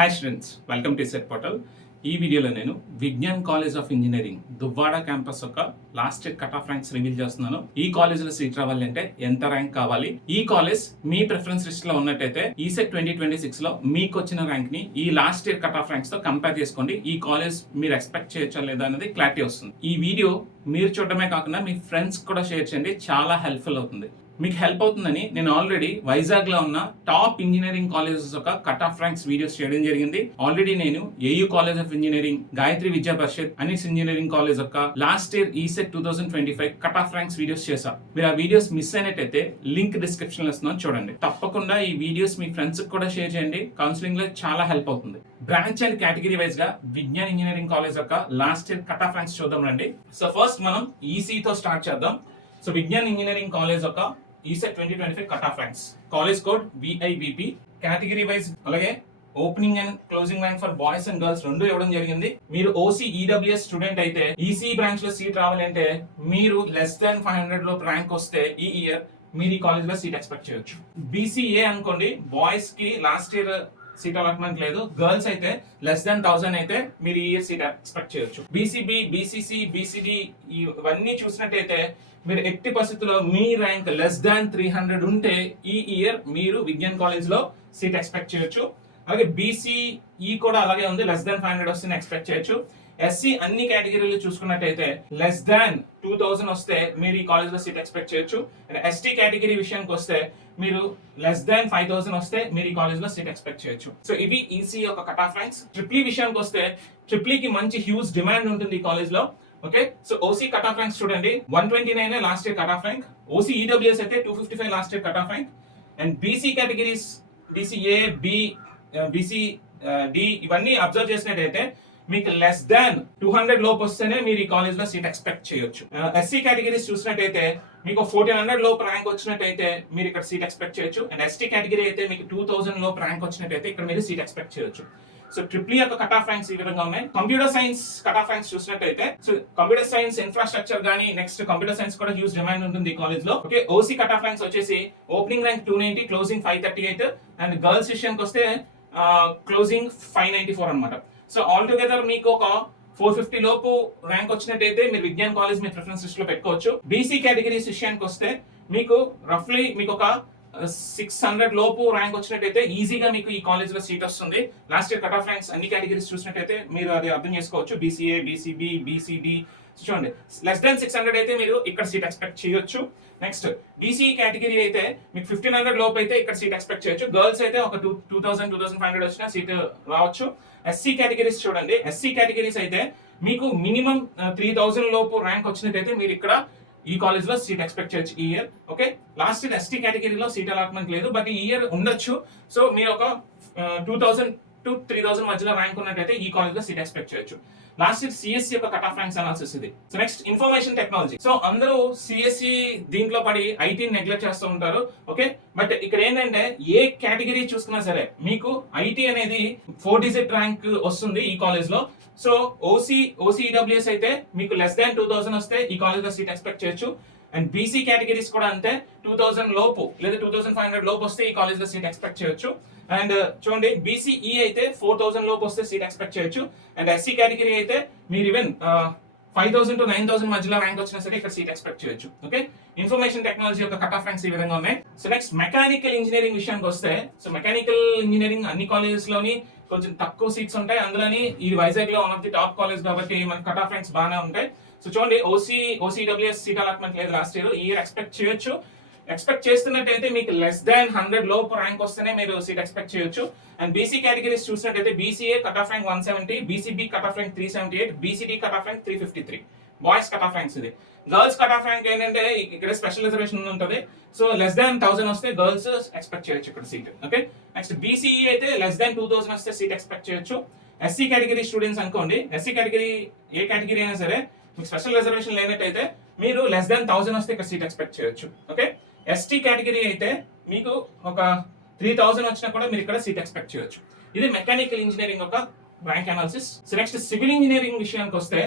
Hi students, welcome to set portal. ఈ వీడియోలో నేను Vignan college of engineering Duvvada campus యొక్క last year cut off ranks reveal చేస్తున్నాను. ఈ కాలేజ్లో సీట్ రావాలంటే ఎంత ర్యాంక్ కావాలి, ఈ కాలేజ్ మీ ప్రిఫరెన్స్ లిస్ట్ లో ఉన్నట్టయితే ఈసెట్ 2026 లో మీకు వచ్చిన ర్యాంక్ ని ఈ last year cut off ranks తో కంపేర్ చేసుకోండి. ఈ కాలేజ్ మీరు ఎక్స్పెక్ట్ చేయొచ్చా లేదా అనేది క్లారిటీ వస్తుంది. ఈ వీడియో మీరు చూడటమే కాకుండా మీ ఫ్రెండ్స్ కూడా షేర్ చేయండి, చాలా హెల్ప్ఫుల్ అవుతుంది. మీకు హెల్ప్ అవుతుందని నేను ఆల్రెడీ వైజాగ్ లో ఉన్న టాప్ ఇంజనీరింగ్ కాలేజెస్ యొక్క కట్ ఆఫ్ ర్యాంక్స్ వీడియోస్ చేయడం జరిగింది. ఆల్రెడీ నేను AU college of engineering, Gayatri విద్యా పరిషత్, అనిస్ ఇంజనీరింగ్ కాలేజ్ యొక్క last year ECET 2025 cut off ranks videos చేశా. మీరు ఆ వీడియోస్ మిస్ అయినట్టయితే లింక్ డిస్క్రిప్షన్ లో ఇస్తున్నాను, చూడండి. తప్పకుండా ఈ వీడియోస్ మీ ఫ్రెండ్స్ కూడా షేర్ చేయండి, కౌన్సిలింగ్ లో చాలా హెల్ప్ అవుతుంది. బ్రాంచ్ అండ్ కేటగిరీ వైజ్ గా విజ్ఞాన్ ఇంజనీరింగ్ కాలేజ్ యొక్క last year cut off ranks చూద్దాం రండి. సో ఫస్ట్ మనం ఈసీ తో స్టార్ట్ చేద్దాం. సో విజ్ఞాన్ ఇంజనీరింగ్ కాలేజ్ యొక్క ECET 2025 cut off ranks, college code VIVP, category wise అలాగే opening and closing rank for boys and girls రెండు ఇవ్వడం జరిగింది. మీరు OC EWS స్టూడెంట్ అయితే ఈసీ బ్రాంచ్ లో సీట్ రావాలంటే మీరు లెస్ దాన్ 500 లో ర్యాంక్ వస్తే ఈ ఇయర్ మీరు ఈ కాలేజ్ లో సీట్ ఎక్స్పెక్ట్ చేయొచ్చు. BCA అనుకోండి, బాయ్స్ కి లాస్ట్ ఇయర్ సీట్ అలాట్మెంట్ లేదు, గర్ల్స్ అయితే లెస్ దాన్ 1000 అయితే మీరు ఈ ఇయర్ సీట్ ఎక్స్పెక్ట్ చేయొచ్చు. BCB, BCC, BCD ఇవన్నీ చూసినట్టయితే మీరు ఎట్టి పరిస్థితుల్లో మీ ర్యాంక్ లెస్ దాన్ 300 ఉంటే ఈ ఇయర్ మీరు విజ్ఞాన్ కాలేజ్ లో సీట్ ఎక్స్పెక్ట్ చేయొచ్చు. అలాగే BCE కూడా అలాగే ఉంది, లెస్ దాన్ 500 వస్తే ఎక్స్పెక్ట్ చేయొచ్చు. SC అన్ని కేటగిరీలు చూసుకున్నట్టయితే లెస్ దాన్ 2000 వస్తే మీరు ఈ కాలేజ్ లో సీట్ ఎక్స్పెక్ట్ చేయొచ్చు. ST కేటగిరీ విషయానికి వస్తే మీరు లెస్ దాన్ 5000 వస్తే మీరు ఈ కాలేజ్ లో సీట్ ఎక్స్పెక్ట్ చేయొచ్చు. సో ఇవి ఈసీ యొక్క కట్ ఆఫ్ ర్యాంక్స్. ట్రిపుల్ విషయానికి వస్తే ట్రిపుల్ కి మంచి హ్యూజ్ డిమాండ్ ఉంటుంది ఈ కాలేజ్ లో. Okay, so OC cut off ranks చూడండి, 129 last year cut off rank. OC EWS అయితే 255 last year cut off rank. And BC categories BCA, BCD ఇవన్నీ అబ్జర్వ్ చేసినట్టయితే మీకు లెస్ దాన్ 200 లోపు వస్తేనే మీరు ఈ కాలేజ్ లో సీట్ ఎక్స్పెక్ట్ చేయొచ్చు. SC కేటగిరీస్ చూసినట్టయితే మీకు 1400 లోపు ర్యాంక్ వచ్చినట్టయితే మీరు ఇక్కడ సీట్ ఎక్స్పెక్ట్ చేయొచ్చు. అండ్ ST కేటగిరీ అయితే మీకు 2000 లోపు ర్యాంక్ వచ్చినట్టయితే ఇక్కడ మీరు సీట్ ఎక్స్పెక్ట్ చేయొచ్చు. సో ట్రిపుల్ యొక్క కట్ ఆఫ్ ర్యాంక్స్ ఈ విధంగా ఉన్నాయి. Computer science cut off ranks చూసినట్టయితే సో కంప్యూటర్ సైన్స్ ఇన్ఫ్రాస్ట్రక్చర్ గానీ నెక్స్ట్ కంప్యూటర్ సైన్స్ కూడా హ్యూజ్ డిమాండ్ ఉంటుంది ఈ కాలేజ్ లో. Okay, OC cut off ranks వచ్చేసి opening rank 290, closing 538 and girls విషయానికి వస్తే క్లోజింగ్ 594 అన్నమాట. సో ఆల్ టుగెదర్ మీకు ఒక 450 లోపు ర్యాంక్ వచ్చినట్టయితే మీరు విజ్ఞాన్ కాలేజ్ మీ ప్రిఫరెన్స్ లిస్ట్ లో పెట్టుకోవచ్చు. BC కేటగిరీస్ విషయానికి వస్తే మీకు రఫ్లీ మీకు ఒక 600 లోపు ర్యాంక్ వచ్చినట్టయితే ఈజీగా మీకు ఈ కాలేజ్ లో సీట్ వస్తుంది. Last year cut off ranks అన్ని కేటగిరీస్ చూసినట్టయితే మీరు అది అర్థం చేసుకోవచ్చు. BCA, BCB, BCD చూడండి, లెస్ దాన్ 600 అయితే మీరు ఇక్కడ సీట్ ఎక్స్పెక్ట్ చేయొచ్చు. నెక్స్ట్ BCE కేటగిరీ అయితే మీకు 1500 లోపు అయితే ఇక్కడ సీట్ ఎక్స్పెక్ట్ చేయొచ్చు. గర్ల్స్ అయితే ఒక 2500 వచ్చిన సీట్ రావచ్చు. SC కేటగిరీస్ చూడండి, SC కేటగిరీస్ అయితే మీకు మినిమం 3000 లోపు ర్యాంక్ వచ్చినట్టయితే మీరు ఇక్కడ ఈ కాలేజ్ లో సీట్ ఎక్స్పెక్ట్ చేయొచ్చు ఈ year. Okay, last year ST కేటగిరీలో సీట్ అలాట్మెంట్ లేదు, బట్ ఈ ఇయర్ ఉండొచ్చు. సో మీరు ఒక 2000 to 3000 మధ్యలో ర్యాంక్ ఉన్నట్టయితే ఈ కాలేజ్ లో సీట్ ఎక్స్పెక్ట్ చేయొచ్చు. లాస్ట్ ఇయర్ CSE యొక్క కట్ ఆఫ్ ర్యాంక్స్ అనాలిసిస్ ఇది. So next information technology. So అందరూ CSE దీంట్లో పడి IT నెగ్లెక్ట్ చేస్తూ ఉంటారు. ఓకే, బట్ ఇక్కడ ఏంటంటే ఏ కేటగిరీ చూసుకున్నా సరే మీకు IT అనేది 4 డిజిట్ ర్యాంక్ వస్తుంది ఈ కాలేజ్ లో. సో OC EWS అయితే మీకు లెస్ దాన్ 2000 వస్తే ఈ కాలేజ్ లో సీట్ ఎక్స్పెక్ట్ చేయొచ్చు. అండ్ BC కేటగిరీస్ కూడా అంతే, 2000 లోపు లేదా 2500 లోపు వస్తే ఈ కాలేజ్ లో సీట్ ఎక్స్పెక్ట్ చేయొచ్చు. అండ్ చూడండి BCE అయితే 4000 లోపు వస్తే సీట్ ఎక్స్పెక్ట్ చేయొచ్చు. అండ్ SC కేటగిరీ అయితే మీరు ఈవెన్ 5000 to 9000 మధ్యలో ర్యాంక్ వచ్చినా సరే ఇక్కడ సీట్ ఎక్స్పెక్ట్ చేయొచ్చు. ఓకే, ఇన్ఫర్మేషన్ టెక్నాలజీ యొక్క కట్ ఆఫ్ ర్యాంక్స్ ఈ విధంగా ఉన్నాయి. సో నెక్స్ట్ మెకానికల్ ఇంజనీరింగ్ విషయానికి వస్తే సో మెకానికల్ ఇంజనీరింగ్ అన్ని కాలేజెస్ లోని కొంచెం తక్కువ సీట్స్ ఉంటాయి. అందులోని ఇది వైజాగ్ లో one of the top college కాబట్టి మనకి కట్ ఆఫ్ ర్యాంక్స్ బాగానే ఉంటాయి. సో చూడండి OC EWS సీట్ అలాట్మెంట్ లేదు లాస్ట్ ఇయర్, ఈ ఇయర్ ఎక్స్పెక్ట్ చేయొచ్చు. ఎక్స్పెక్ట్ చేస్తున్నట్టయితే మీకు లెస్ దాన్ 100 లోపు ర్యాంక్ వస్తేనే మీరు సీట్ ఎక్స్పెక్ట్ చేయొచ్చు. అండ్ BC కేటగిరీస్ చూసినట్టయితే BCA cut off rank 170, BCB cut off rank 378, BCD cut off rank 353. Boys cut off ranks ఇది. గర్ల్స్ కట్ ఆఫ్ ర్యాంక్ ఏంటంటే ఇక్కడ స్పెషల్ రిజర్వేషన్ ఉంటుంది. సో లెస్ దాన్ 1000 వస్తే girls expect చేయొచ్చు ఇక్కడ seat. Okay, next BCE అయితే less than 2000 వస్తే seat expect చేయొచ్చు. SC కేటగిరీ స్టూడెంట్స్ అనుకోండి, SC కేటగిరీ ఏ కేటగిరీ అయినా సరే మీకు స్పెషల్ రిజర్వేషన్ లేనట్టయితే మీరు లెస్ దాన్ 1000 వస్తే ఇక్కడ సీట్ ఎక్స్పెక్ట్ చేయొచ్చు. ఓకే, ST కేటగిరీ అయితే మీకు ఒక 3000 వచ్చినా కూడా మీరు ఇక్కడ సీట్ ఎక్స్పెక్ట్ చేయొచ్చు. ఇది మెకానికల్ ఇంజనీరింగ్ ఒక rank analysis. So next civil engineering విషయానికి వస్తే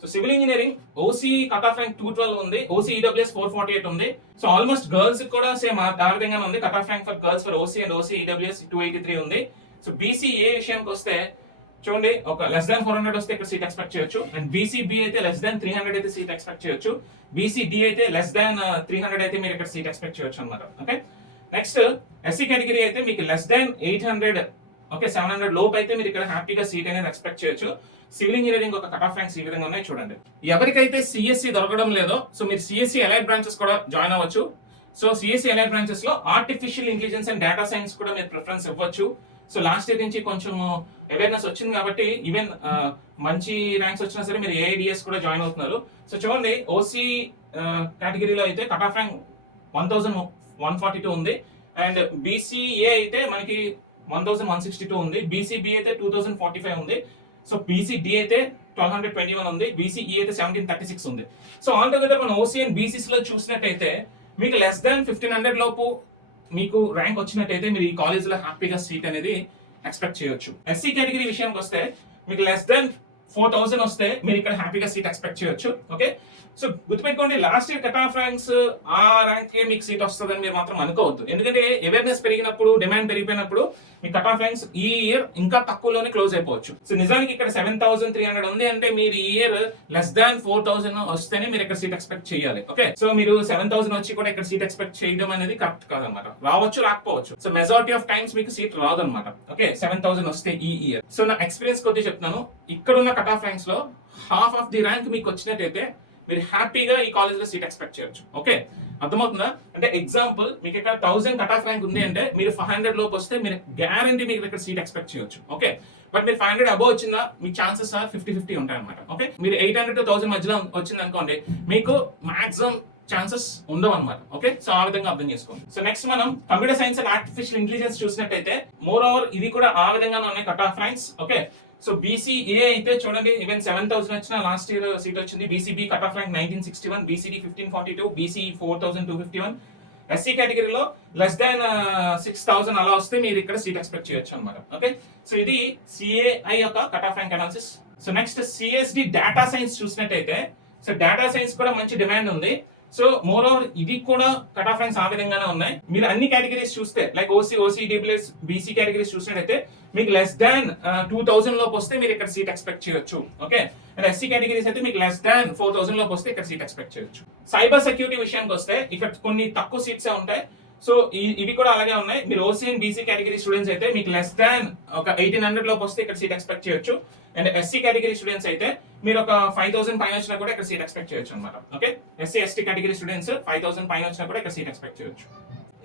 so civil engineering OC cut off rank 212 ఉంది, OC EWS 448 ఉంది. సో ఆల్మోస్ట్ గర్ల్స్ కూడా సేమ్ ఆ విధంగానే ఉంది. Cut off rank for girls for OC and OC EWS 283 ఉంది. సో బీసీఏ విషయానికి వస్తే చూడండి, ఒక లెస్ దాన్ 400 వస్తే ఇక్కడ సీట్ ఎక్స్పెక్ట్ చేయొచ్చు. అండ్ బీసీబీ అయితే లెస్ దాన్ 300 అయితే సీట్ ఎక్స్పెక్ట్ చేయొచ్చు. బీసీడి అయితే లెస్ దాన్ 300 అయితే మీరు ఇక్కడ సీట్ ఎక్స్పెక్ట్ చేయొచ్చు అనమాట. ఓకే, నెక్స్ట్ ఎస్సీ కేటగిరీ అయితే మీకు లెస్ దాన్ 800, ఓకే 700 లోపు అయితే మీరు ఇక్కడ హ్యాపీగా సీట్ అనేది ఎక్స్పెక్ట్ చేయొచ్చు. సివిల్ ఇంజనీరింగ్ ఒక కట్ ఆఫ్ ర్యాంక్స్ ఈ విధంగా ఉన్నాయి చూడండి. ఎవరికైతే సిఎస్సి దొరకడం లేదో సో మీరు సిఎస్సి అలైడ్ బ్రాంచెస్ కూడా జాయిన్ అవ్వచ్చు. సో సిఎస్సి అలైడ్ బ్రాంచెస్ లో artificial intelligence and data science కూడా మీరు ప్రిఫరెన్స్ ఇవ్వచ్చు. సో లాస్ట్ ఇయర్ నుంచి కొంచెం అవేర్నెస్ వచ్చింది కాబట్టి ఈవెన్ మంచి ర్యాంక్స్ వచ్చినా సరే మీరు ఏఐడిఎస్ కూడా జాయిన్ అవుతున్నారు. సో చూడండి, ఓసీ కేటగిరీలో అయితే కట్ ఆఫ్ ర్యాంక్ 1142 ఉంది. అండ్ బీసీఏ అయితే మనకి 1162 ఉంది. బీసీబీ అయితే 2045 ఉంది. సో బీసీడి అయితే 1221 ఉంది. బీసీఈ అయితే 1736 ఉంది. సో ఆల్ టుగెదర్ మన ఓసీ అండ్ బీసీస్ లో చూసినట్టయితే మీకు లెస్ దాన్ 1500 లోపు మీకు ర్యాంక్ వచ్చినట్టయితే మీరు ఈ కాలేజ్ లో హ్యాపీగా సీట్ అనేది ఎక్స్పెక్ట్ చేయొచ్చు. ఎస్సీ కేటగిరీ విషయానికి వస్తే మీకు లెస్ దాన్ 4000 వస్తే మీరు ఇక్కడ హ్యాపీగా సీట్ ఎక్స్పెక్ట్ చేయొచ్చు. ఓకే, సో గుర్తుపెట్టుకోండి, last year cut off ranks ఆ ర్యాంక్ మీకు సీట్ వస్తుందని మీరు మాత్రం అనుకోవద్దు. ఎందుకంటే అవేర్నెస్ పెరిగినప్పుడు, డిమాండ్ పెరిగిపోయినప్పుడు మీ కట్ ఆఫ్ ర్యాంక్స్ ఈ ఇయర్ ఇంకా తక్కువలోనే క్లోజ్ అయిపోవచ్చు. సో నిజానికి ఇక్కడ 7300 ఉంది అంటే మీరు ఈ ఇయర్ లెస్ దాన్ 4000 వస్తేనే మీరు ఇక్కడ సీట్ ఎక్స్పెక్ట్ చేయాలి. ఓకే, సో మీరు 7000 వచ్చి కూడా ఇక్కడ సీట్ ఎక్స్పెక్ట్ చేయడం అనేది కరెక్ట్ కాదనమాట. రావచ్చు, రాకపోవచ్చు. సో మెజారిటీ ఆఫ్ టైమ్స్ మీకు సీట్ రాదనమాట. ఓకే, 7000 వస్తే ఈ ఇయర్. సో నా ఎక్స్పీరియన్స్ కొద్ది చెప్తున్నాను, ఇక్కడ ఉన్న కట్ ఆఫ్ ర్యాంక్స్ లో హాఫ్ ఆఫ్ ది ర్యాంక్ మీకు వచ్చినట్టయితే మీరు హ్యాపీగా ఈ కాలేజ్ లో సీట్ ఎక్స్పెక్ట్ చేయొచ్చు. ఓకే, అర్థమవుతుందా? అంటే ఎగ్జాంపుల్ మీకు ఇక్కడ 1000 కట్ ఆఫ్ ర్యాంక్ ఉంది అంటే మీరు 500 లోపు వస్తే మీరు గ్యారంటీ మీకు ఇక్కడ సీట్ ఎక్స్పెక్ట్ చేయొచ్చు. ఓకే, బట్ మీరు 500 అబోవ్ వచ్చిందా మీ ఛాన్సెస్ 50-50 ఉంటాయి అనమాట. ఓకే, మీరు 800 to 1000 మధ్యలో వచ్చింది అనుకోండి, మీకు మాక్సిమం ఛాన్సెస్ ఉండవు అనమాట. ఓకే, సో ఆ విధంగా అర్థం చేసుకోండి. సో నెక్స్ట్ మనం computer science and artificial intelligence చూసినట్టయితే మోర్ ఓవర్ ఇది కూడా ఆ విధంగా ఉన్నాయి cut off ranks. Okay, so BCA అయితే చూడండి, ఈవెన్ 7000 వచ్చిన లాస్ట్ ఇయర్ సీట్ వచ్చింది. BCB cut off rank 1961, BCD 1542, BC 4251. SC కేటగిరీలో లెస్ దాన్ 6000 అలా వస్తే మీరు ఇక్కడ సీట్ ఎక్స్పెక్ట్ చేయొచ్చు అనమాట. ఓకే, సో ఇది సిఏఐ యొక్క cut off rank analysis. So next CSD data science చూసినట్టయితే సో డేటా సైన్స్ కూడా మంచి డిమాండ్ ఉంది. సో మోర్ ఓవర్ ఇది కూడా కట్ ఆఫ్ ర్యాంక్స్ ఆ విధంగానే ఉన్నాయి. మీరు అన్ని కేటగిరీస్ చూస్తే like OC WS BC categories చూసినట్టయితే మీకు లెస్ దాన్ 2000 లోపు వస్తే మీరు ఇక్కడ సీట్ ఎక్స్పెక్ట్ చేయొచ్చు. ఓకే, అండ్ ఎస్సీ కేటగిరీస్ అయితే మీకు లెస్ దాన్ 4000 లోపు వస్తే ఇక్కడ సీట్ ఎక్స్పెక్ట్ చేయొచ్చు. సైబర్ సెక్యూరిటీ విషయానికి వస్తే ఇక్కడ కొన్ని తక్కువ సీట్సే ఉంటాయి. సో ఇవి కూడా అలాగే ఉన్నాయి. మీరు OC and BC category students అయితే మీకు లెస్ దాన్ ఒక 1800 లోపు వస్తే ఇక్కడ సీట్ ఎక్స్పెక్ట్ చేయొచ్చు. అండ్ ఎస్సీ కేటగిరీ స్టూడెంట్స్ అయితే మీరు ఒక 5000 పైన వచ్చినా కూడా ఇక్కడ సీట్ ఎక్స్పెక్ట్ చేయొచ్చు అనమాట. Okay, SC ST category students 5000 పైన వచ్చినా కూడా ఇక్కడ సీట్ ఎక్స్పెక్ట్ చేయొచ్చు.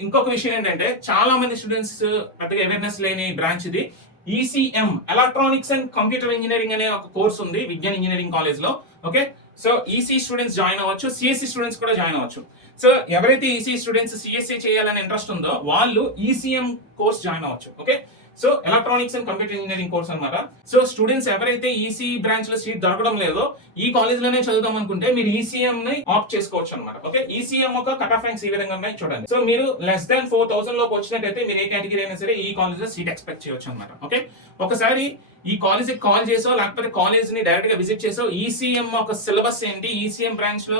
ఇంకొక విషయం ఏంటంటే చాలా మంది స్టూడెంట్స్ పెద్దగా అవేర్నెస్ లేని బ్రాంచ్ ఇది. ECM electronics and computer engineering అనే ఒక కోర్స్ ఉంది విజ్ఞాన్ ఇంజనీరింగ్ కాలేజ్ లో. Okay, so EC students join అవ్వచ్చు, సిఎస్సి స్టూడెంట్స్ కూడా జాయిన్ అవ్వచ్చు. సో ఎవరైతే ఈసీ స్టూడెంట్స్ సిఎస్సి చేయాలని ఇంట్రెస్ట్ ఉందో వాళ్ళు ఈసీఎం కోర్స్ జాయిన్ అవ్వచ్చు. Okay, so electronics and computer engineering course అనమాట. సో స్టూడెంట్స్ ఎవరైతే ఈసీ బ్రాంచ్ లో సీట్ దొరకడం లేదో ఈ కాలేజ్ లోనే చదువుదాం అనుకుంటే మీరు ఈసీఎం ని ఆప్ట్ చేసుకోవచ్చు అనమాట. ఓకే, ఈసీఎం ఒక కట్ ఆఫ్ ర్యాంక్స్ ఈ విధంగా ఉన్నాయి చూడండి. సో మీరు లెస్ దాన్ 4000 లోపు వచ్చినట్టయితే మీరు ఏ కేటగిరీ అయినా సరే ఈ కాలేజ్ లో సీట్ ఎక్స్పెక్ట్ చేయొచ్చు అనమాట. ఓకే, ఒకసారి ఈ కాలేజ్ కి కాల్ చేసో లేకపోతే కాలేజ్ ని డైరెక్ట్ గా విజిట్ చేసో ఈసీఎం ఒక సిలబస్ ఏంటి, ఈసీఎం బ్రాంచ్ లో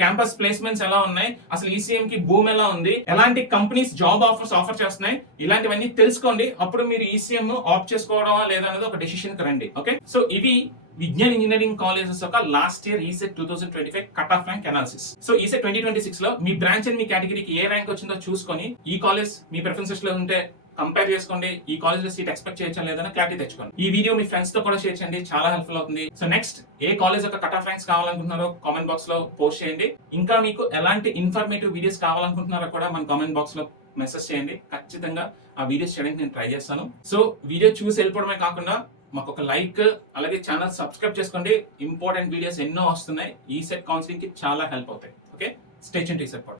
క్యాంపస్ ప్లేస్మెంట్స్ ఎలా ఉన్నాయి, అసలు ఈసీఎం కి భూమి ఎలా ఉంది, ఎలాంటి కంపెనీస్ జాబ్ ఆఫర్స్ ఆఫర్ చేస్తున్నాయి, ఇలాంటివన్నీ తెలుసుకోండి. అప్పుడు మీరు ఈసీఎం ను ఆప్ట్ చేసుకోవడమా లేదా అనేది ఒక డెసిషన్ కి రండి. ఓకే, సో ఇవి విజ్ఞాన్ ఇంజనీరింగ్ కాలేజెస్ యొక్క last year ECET 2025 cut off rank analysis. So ECET 2026 లో మీ బ్రాంచ్ అండ్ మీ కేటగిరీకి ఏ ర్యాంక్ వచ్చిందో చూసుకొని ఈ కాలేజ్ మీ ప్రిఫరెన్సెస్ లో ఉంటే కంపేర్ చేసుకోండి, ఈ కాలేజ్ లో సీట్ ఎక్స్పెక్ట్ చేయొచ్చా లేదని క్లారిటీ తెచ్చుకోండి. ఈ వీడియో మీ ఫ్రెండ్స్ తో కూడా షేర్ చేయండి, చాలా హెల్ప్ఫుల్ అవుతుంది. సో నెక్స్ట్ ఏ కాలేజ్ యొక్క కట్ ఆఫ్ ర్యాంక్స్ కావాలనుకుంటున్నారో కామెంట్ బాక్స్ లో పోస్ట్ చేయండి. ఇంకా మీకు ఎలాంటి ఇన్ఫర్మేటివ్ వీడియోస్ కావాలనుకుంటున్నారో కూడా మన కామెంట్ బాక్స్ లో మెసేజ్ చేయండి. ఖచ్చితంగా ఆ వీడియోస్ చేయడానికి నేను ట్రై చేస్తాను. సో వీడియో చూసి వెళ్ళిపోవడమే కాకుండా మాకు ఒక లైక్ అలాగే ఛానల్ సబ్స్క్రైబ్ చేసుకోండి. ఇంపార్టెంట్ వీడియోస్ ఎన్నో వస్తున్నాయి, ఈ సెట్ కౌన్సిలింగ్ కి చాలా హెల్ప్ అవుతాయి. ఓకే, స్టే ట్యూన్డ్ టు ఈ సెట్.